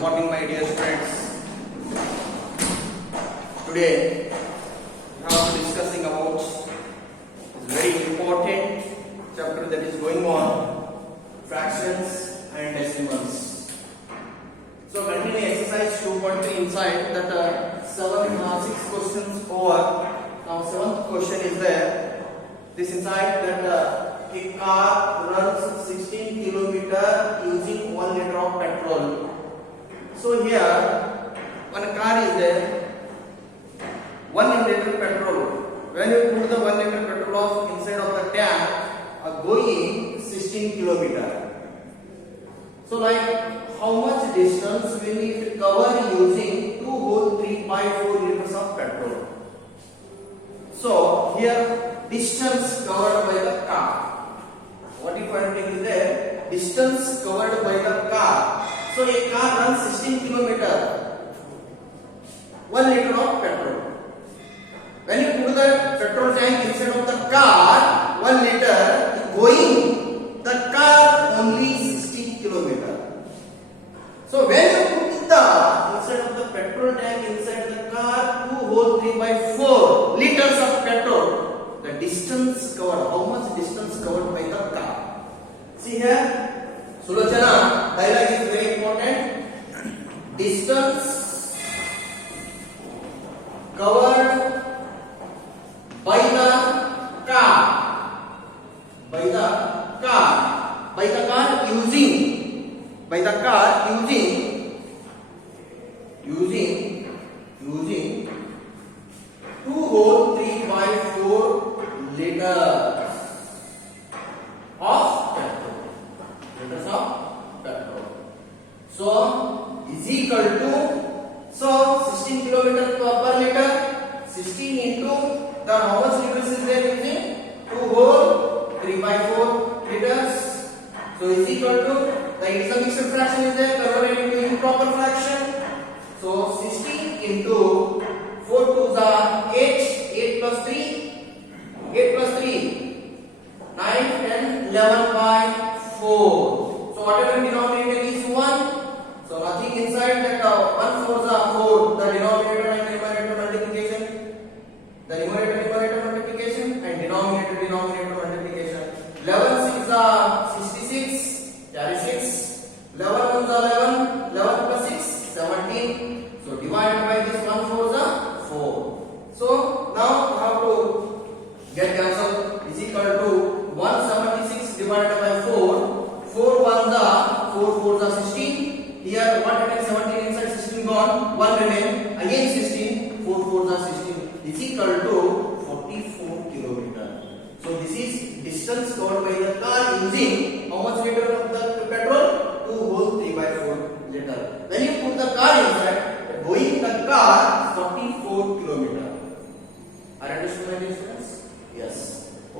Good morning, my dear friends. Today we are discussing about this very important chapter that is going on, fractions and decimals. So continue exercise 2.3 inside that 6 questions over. Now 7th question is there. This inside that a car runs 16 kilometer using 1 liter of petrol. So here one car is there, 1 liter petrol. When you put the 1 liter petrol of inside of the tank, going 16 kilometer. So like how much distance will it cover using 2 whole 3.4 liters of petrol? So here distance covered by the car. What if I take is there? Distance covered by the car. So a car runs 16 kilometer, 1 liter of petrol. When you put the petrol tank inside of the car, 1 liter going the car only 16 kilometer. So when you put the inside of the petrol tank inside the car 2 whole 3/4 liters of petrol, the distance covered, how much distance covered by the car? See here, Sulochana, dialogue is very important. Distance covered by the car, by the car using 2 whole 3/4 liters of petrol. So is equal to 16 kilometers per liter. 16 into the how much liters is there using 2 whole 3/4 liters. So is equal to the mixed fraction is there converted into improper fraction. So 16 into 4 to the 8 plus 3 9 10 11 by 4. So whatever denominator is 1. So nothing inside that 1 4 the 4, the denominator and numerator multiplication. The numerator multiplication and denominator multiplication. 11 6 66, carry 6. 11 1 11, 11 plus 6 17. So divided by this 1 4 the 4. So now we have to get the answer is equal to 176 divided by 4. 4 1 the 4 4 the 16. Here what remains? 17 inside, 16 gone. 1 remain. Again 16. 4 4 the 16 is equal to 44 kilometer. So this is distance covered by the car using how much liter of the petrol? 2 whole 3/4 liter. When you put the car inside, going the car 44 kilometer. Are you understood, my dear students? Yes.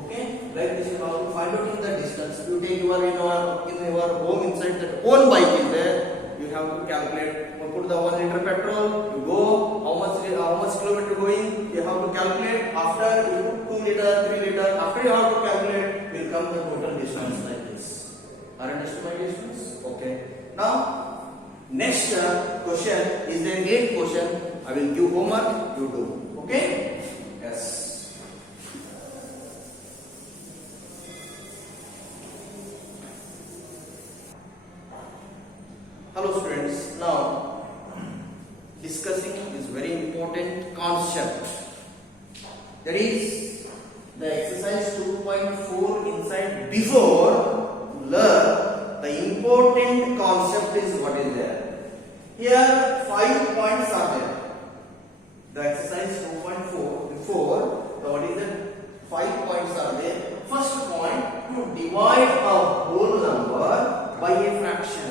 Okay. Like this, you have to find out the distance. You take your in your home inside that own bike is there. You have to calculate. You put the 1 liter petrol. You go how much kilometer going. You have to calculate. After you put 2 liter, 3 liter. After you have to calculate, will come the total distance like this. Are you understood, my dear students? Okay. Now next question is the 8th question. I will give homework. You do. Okay. Yes. Hello students, now discussing this very important concept, that is the exercise 2.4 inside. Before learn the important concept is what is there. Here 5 points are there. The exercise 2.4 before what is it? 5 points are there. First point, to divide a whole number by a fraction.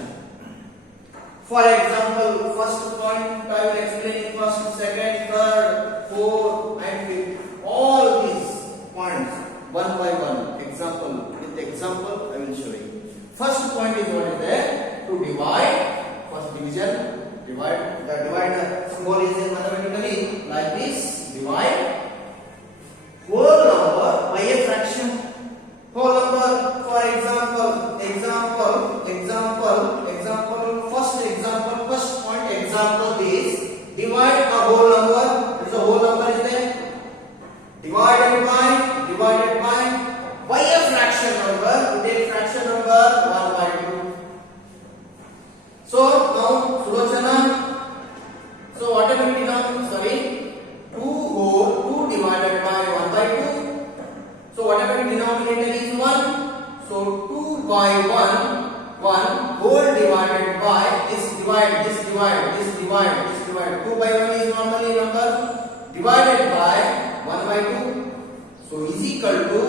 For example, first point I will explain in first, second, third, fourth and fifth. All these points one by one. Example, with example I will show you. First point is what is there? To divide. First division. Divide. The divider symbol is mathematically like this. Divide whole number by a fraction. Whole number, for example, first example, first divided by this divide. 2 by 1 is normally number divided by 1 by 2. So is equal to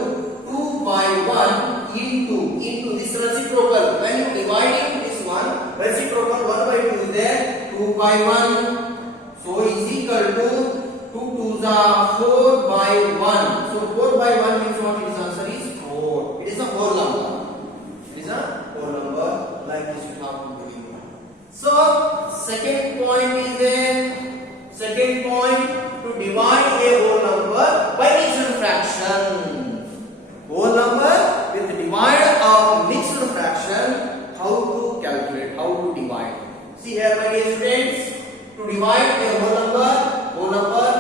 2 by 1 into this reciprocal. When you dividing this one, reciprocal 1 by 2 is there. 2 by 1. So is equal to 2 2s are 4 by 1. So 4 by 1 means what? Its answer is 4. It is a whole number. It is a whole number. Like this we have to believe. So second point is there. Second point, to divide a whole number by mixed fraction. Whole number with divide of mixed fraction. How to calculate? How to divide? See here, my dear students. To divide a whole number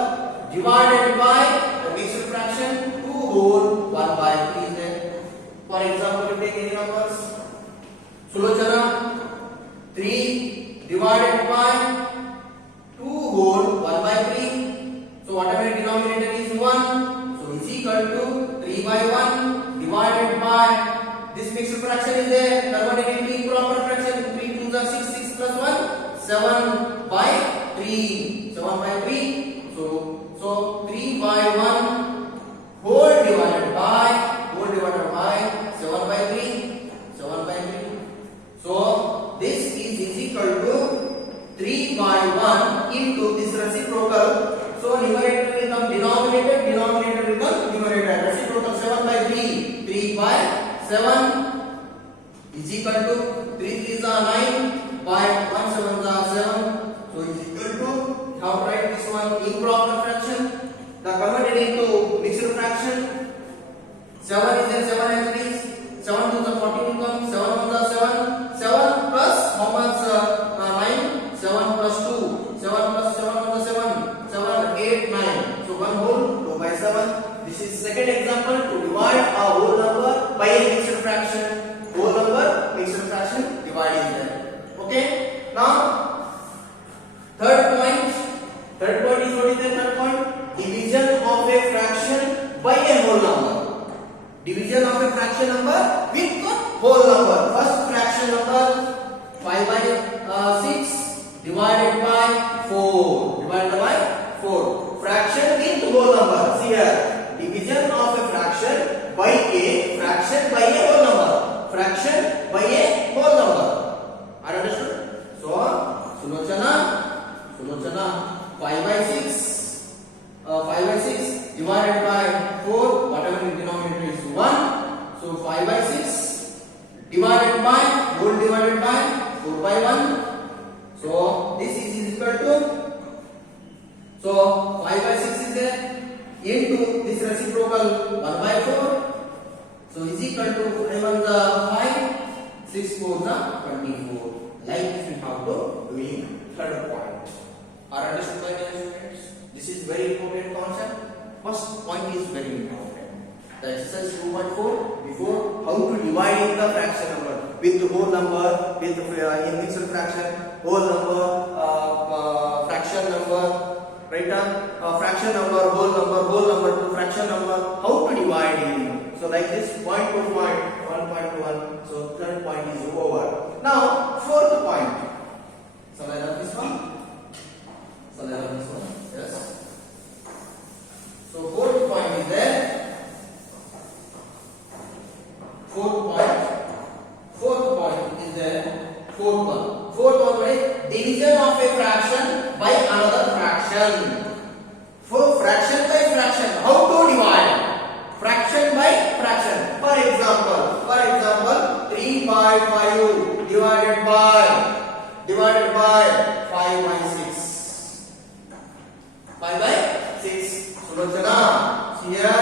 divided by the mixed fraction, 2 whole 1 by 3 is there. For example, you take any numbers. Sulochana, 3 divided by 2 whole 1 by 3. So whatever denominator is 1. So is equal to 3 by 1 divided by this mixed fraction is there. Converted into improper fraction. 3 2s are 6. 6 plus 1 7 by 3. 7 by 3. So 3 by 1 whole divided by 7 by 3. 7 by 3. So this is equal to 3 by 1 into this reciprocal. So numerator will become denominator, denominator will become numerator. Reciprocal 7 by 3. 3 by 7 is equal to 3 3s are 9 by 1 7s are 7. So is equal to, how to write this one? Improper fraction. The converted into mixed fraction. 7 is there, 7 entries. 7 to the 14 will come. 7 1s are 7. 7 plus how much? 9. 7 plus 2. 7 plus 7 1 7. 7 8 9. So 1 whole 2 by 7. This is second example to divide a whole number by a mixed fraction. Whole number mixed fraction dividing there. Okay. Now third point. Third point is what is the third point? Division of a fraction by a whole number. Division of a fraction number with a whole number. First fraction number 5 by 6 divided by 4. Divided by 4. Fraction with whole number. See here. Division of a fraction by a fraction by a whole number. Fraction by a whole number. Are you understood? So Sulochana 5 by 6 divided by 4, whatever the denominator is 1. So 5 by 6 divided by, whole divided by 4 by 1. So this is equal to, so 5 by 6 is there into this reciprocal 1 by 4. So is equal to 5 1 the 5, 6 4 the 24. Like this we have to doing third point. Are understood by dear students? This is very important concept. First point is very important. The exercise 2.4 before, how to divide the fraction number with the whole number, with in mixed fraction, whole number, fraction number, right? Fraction number, whole number to fraction number. How to divide it? So like this, point to point, 1 to 1. So third point is over. Now fourth point. Shall I write this one? Yes. So fourth point is there. Fourth point is there. Fourth one is division of a fraction by another fraction. For fraction by fraction, how to divide? Fraction by fraction. For example, 3 by 5 divided by 5 by 6. 5 by 6. Sulochana, here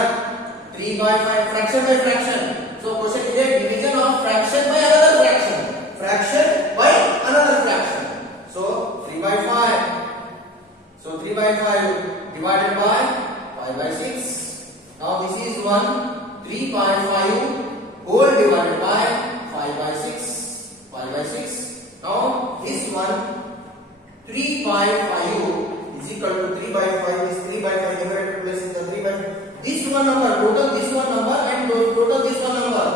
3 by 5, fraction by fraction. So question is a division of fraction by another fraction. Fraction by another fraction. So 3 by 5. So 3 by 5 divided by 5 by 6. Now this is 1. 3 by 5 whole divided by 5 by 6. 5 by 6. Now this one 3 by 5 is equal to 3 by 5 is 3 by 5 divided plus in the 3 by 5. This one number, total this one number and total this one number.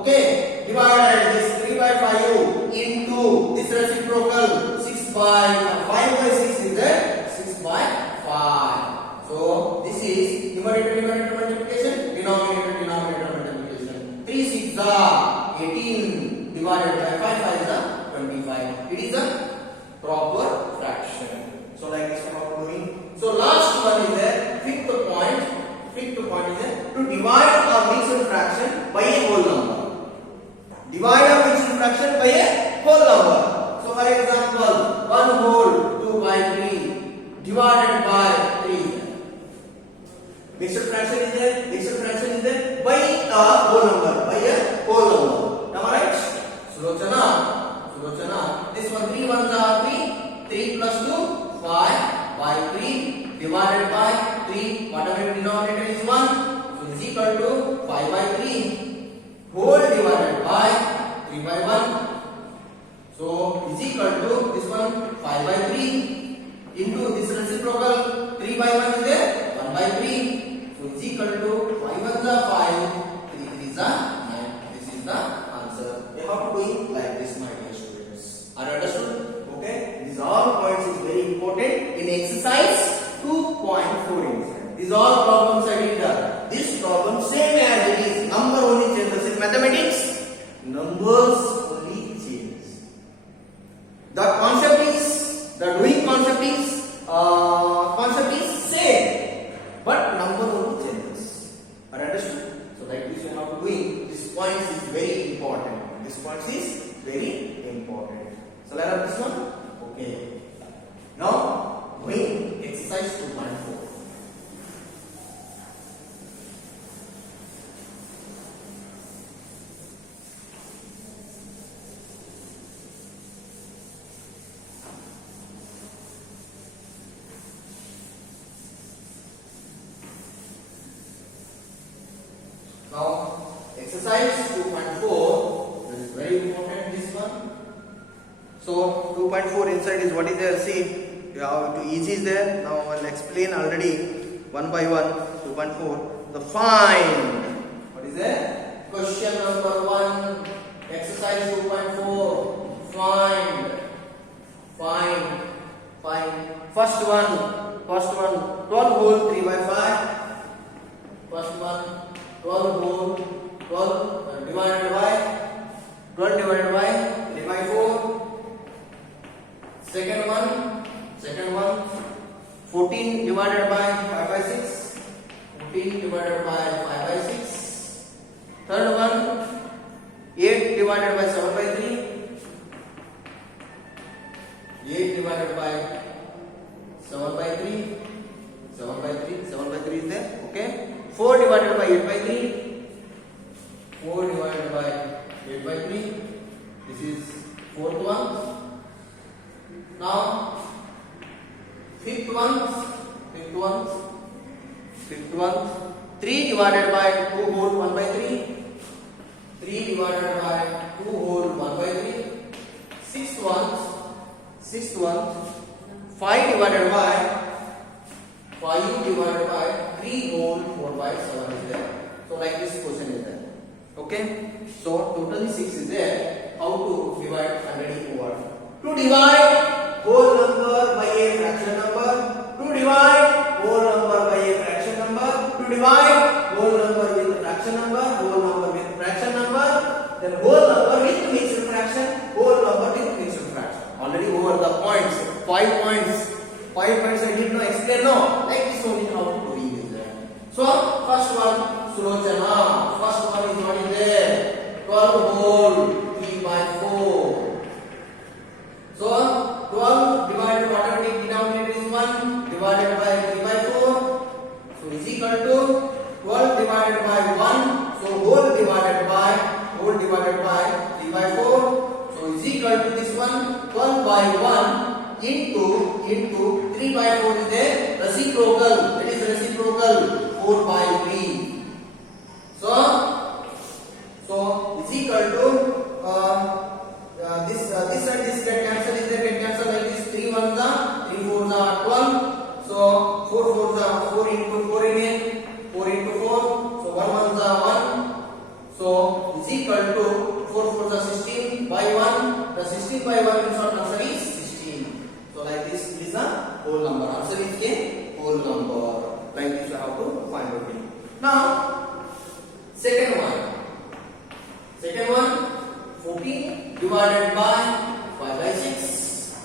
Okay, divided this 3 by 5 into into this reciprocal 6 by 5 by 6 is that 6 by 5. So this is numerator multiplication, denominator multiplication. 3 6 are 18 divided by 5 5 are 25. It is a proper fraction. So like this we are doing. So last one is a fifth point. Fifth point is a to divide a mixed fraction by a whole number. Divide a mixed fraction by a whole number. So for example, 1 whole 2 by 3 divided by 3. Mixed fraction is there. Mixed fraction is there by a whole number. By a whole number. Am I right? Sulochana. This one 3 ones are 3. 3 plus 2 5 by 3 divided by 3. Whatever denominator is 1. So is equal to 5 by 3. Whole divided by 3 by 1. So is equal to this one 5 by 3 into this reciprocal 3 by 1 is there 1 by 3. So is equal to 5 ones are 5, 3 threes are 9. This is the answer. You have to do it like this, my dear students. Are you understood? Okay. These all points is very important in exercise 2.4. These all problems I did. This problem same as it is. Number only changes. In mathematics, numbers only change. The concept is, the doing concept is same, but number only changes. Are you understood? So like this you have to doing. This point is very important. This point is very important. So let us this one. Okay. Now doing exercise 2.4. Now, exercise 2.4, this is very important, this one. So, 2.4 inside is what is there? See, you have to each is there. Now, I will explain already one by one. 2.4, the find. What is there? Question number 1, exercise 2.4, find. First one, 12 whole 3 by 5. First one. 12 whole 12 divided by 3 by 4. Second one 14 divided by 5 by 6. 14 divided by 5 by 6. Third one 8 divided by 7 by 3. 8 divided by 7 by 3. 7 by 3 is there. Okay. 4 divided by 8 by 3. 4 divided by 8 by 3. This is fourth one. Now, fifth one. 3 divided by 2 whole 1 by 3. 3 divided by 2 whole 1 by 3. Sixth one. 5 divided by 3 whole 4 by 7 is there. So like this question is there. Okay. So totally 6 is there. How to divide 100 over? To divide whole number by a fraction number. To divide whole number by a fraction number. To divide whole number with fraction number. Whole number with fraction number. Then whole number with mixed fraction. Whole number with mixed fraction. Already over the points. 5 points. 5 points I did not explain now. Like this only how to do it is there. So first one, Sulochana. First one is what is there? 12 whole 3 by 4. So 12 divided whatever the denominator is 1 divided by 3 by 4. So is equal to 12 divided by 1. So whole divided by 3 by 4. So is equal to this one 12 by 1. Into 3 by 4 is the reciprocal. It is reciprocal 4 by 3. So is equal to this and this get cancelled. Is there get cancelled like this? 3 ones are 3 fours are 12. So 4 fours are 4 into 4 again. 4 into 4. So 1 ones are 1. So is equal to 4 fours are 16 by 1. The 16 by So like this is a whole number. Answer is a whole number. Like this you have to find out it. Now second one. Second one, 14 divided by 5 by 6.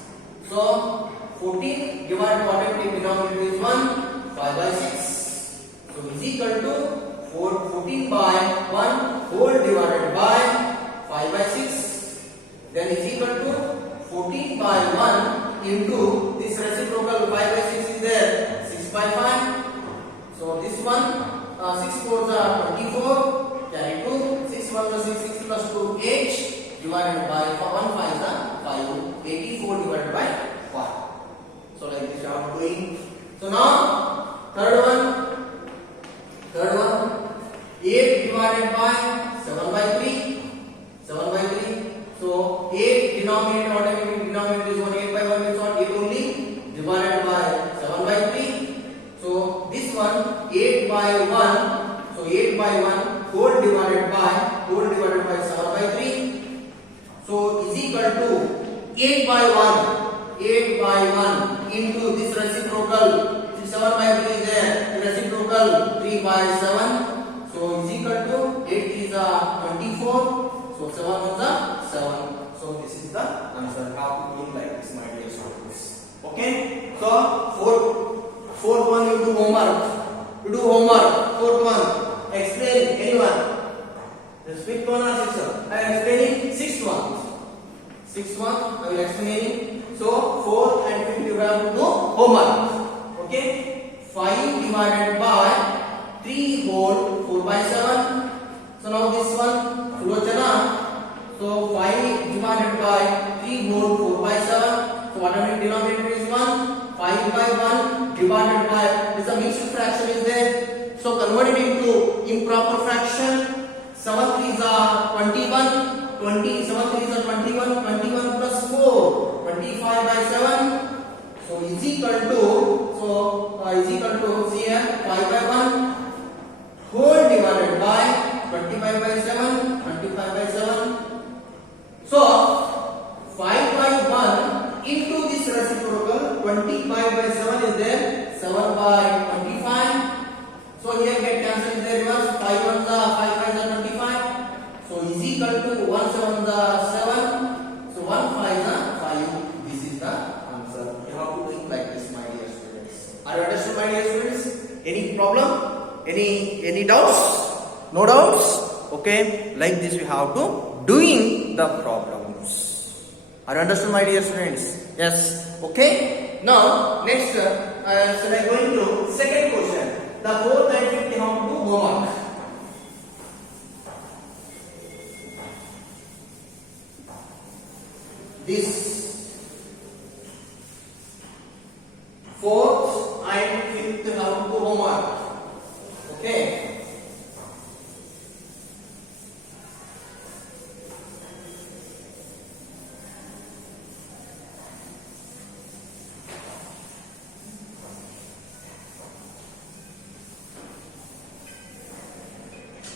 So 14 divided by whatever denominator is 1, 5 by 6. So is equal to 14 by 1 whole divided by 5 by 6. Then is equal to 14 by 1 into this reciprocal 5 by 6 is there, 6 by 5. So this one 6 4s are 24, carry 2, 6 1 plus 6, 6 plus 2, 8 divided by 1 5 is 5, 84 divided by 5. So like this you are doing. So now third one 8 divided by 7 by 3, 7 by 3. So 8 denominator, whatever denominator is 1, 8 by 1 is what, 8 only, divided by 7 by 3. So this one 8 by 1, so 8 by 1 whole divided by 7 by 3. So is equal to 8 by 1 into this reciprocal, 7 by 3 is there, the reciprocal 3 by 7. So is equal to 8 is 24. So 7 is 7. So this is the answer. How to do like this, my dear students. Okay. So fourth one you do homework. You do homework. Fourth one. Explain anyone. The fifth one or sixth one? I am explaining sixth one. Sixth one I will explain. So fourth and fifth you have to do homework. Okay. 5 divided by 3 whole 4 by 7. So now this one Sulochana. So 5 divided by 3 whole 4 by 7. So whatever denominator is 1. 5 by 1 divided by, this is a mixed fraction is there. So convert it into improper fraction. 7 3s are 21. 7 3s are 21. 21 plus 4. 25 by 7. So is equal to here 5 by 1 whole divided by 25 by 7. 25 by 7. So 5 by 1 into this reciprocal 25 by 7 is there, 7 by 25. So here get cancelled in the reverse, 5 1s are 5 5s are 25. So is equal to 1 7 7. So 1 5 is 5. This is the answer. You have to do it like this, my dear students. Are you understood, my dear students? Any problem? Any doubts? No doubts? Okay, like this we have to doing the problems. Are you understood, my dear students? Yes. Okay. Now next, so I go into second question. The fourth and fifth you have to do homework. This fourth and fifth you have to do homework. Okay.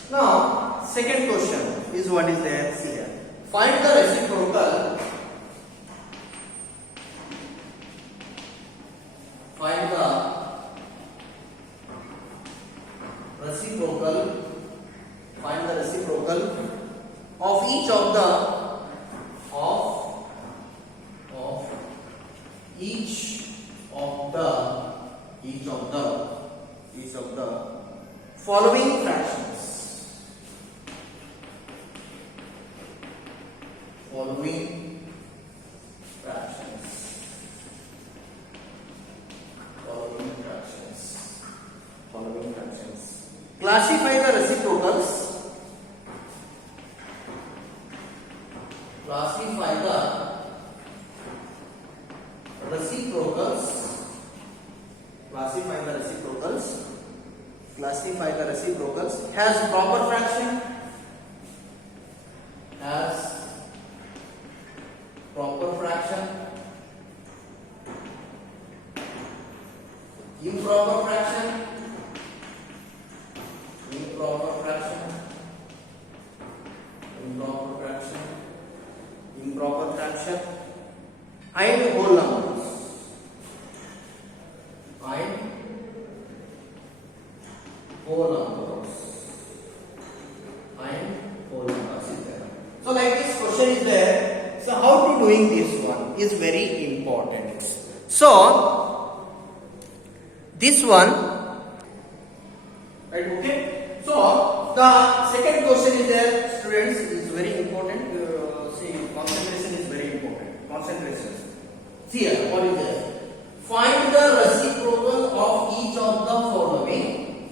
Now, second question is what is there here. Find the reciprocal. Find the reciprocal. Find the reciprocal of each of the following fractions. Following fractions. Following fractions. Following fractions. Classify the reciprocals. Classify the reciprocals. Classify the reciprocals. Classify the reciprocals. Has proper fraction. Has proper fraction. Improper fraction. Improper fraction. Improper fraction. Improper fraction. And whole numbers. very important. So this one, right? Okay. So the second question is there, students, is very important. See, concentration is very important. Concentration. See here, what is there? Find the reciprocal of each of the following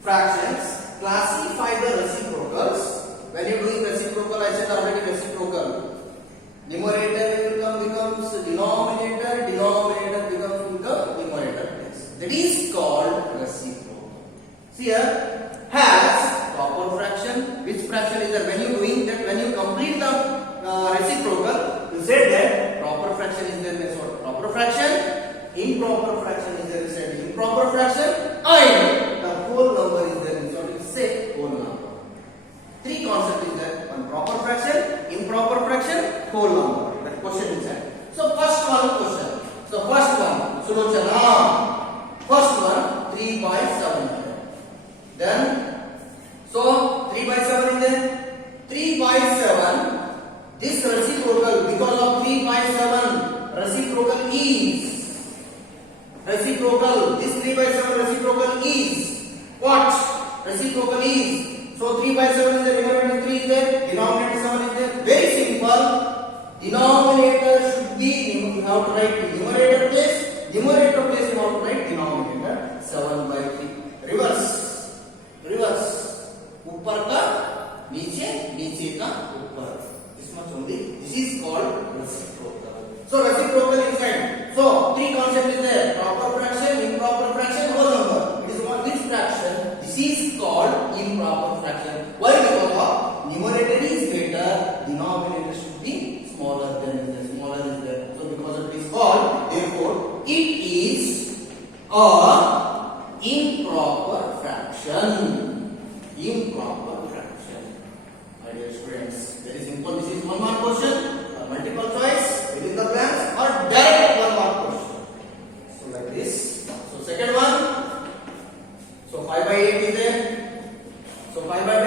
fractions. Classify the reciprocals. When you are doing reciprocal, I said already reciprocal. Numerator becomes denominator, denominator becomes numerator. Yes. That is called reciprocal. See here, has proper fraction. Which fraction is there? When you doing that, when you complete the reciprocal, you said that proper fraction is there. Means what? Proper fraction. Improper fraction is there. You said improper fraction. And the whole number is there. Means what? You say whole number. Three concepts is there. One proper fraction, improper fraction, whole number. That question is there. So first one question. So first one solution. First one 3 by 7. Then so 3 by 7 is there. 3 by 7. This reciprocal, because of 3 by 7, reciprocal is. Reciprocal. This 3 by 7 reciprocal is what? Reciprocal is. So 3 by 7 is there, numerator 3 is there, denominator 7 is there. Very simple. Denominator should be, you have to write numerator place. Numerator place you have to write denominator 7 by 3. Reverse. Reverse. ऊपर का नीचे, नीचे का ऊपर. This much only. This is called reciprocal. So reciprocal inside. So three concepts is there. Proper fraction, improper fraction, whole number. It is one which fraction. This is called improper fraction. Why? Because of numerator is greater, denominator should be smaller than the smaller is there. So because it is called, therefore it is a improper fraction. Improper fraction. My dear students, very simple. This is one mark question, or multiple choice, within the blanks, or direct one mark question. So like this. So second one. So 5 by 8 is there. So 5 by 8.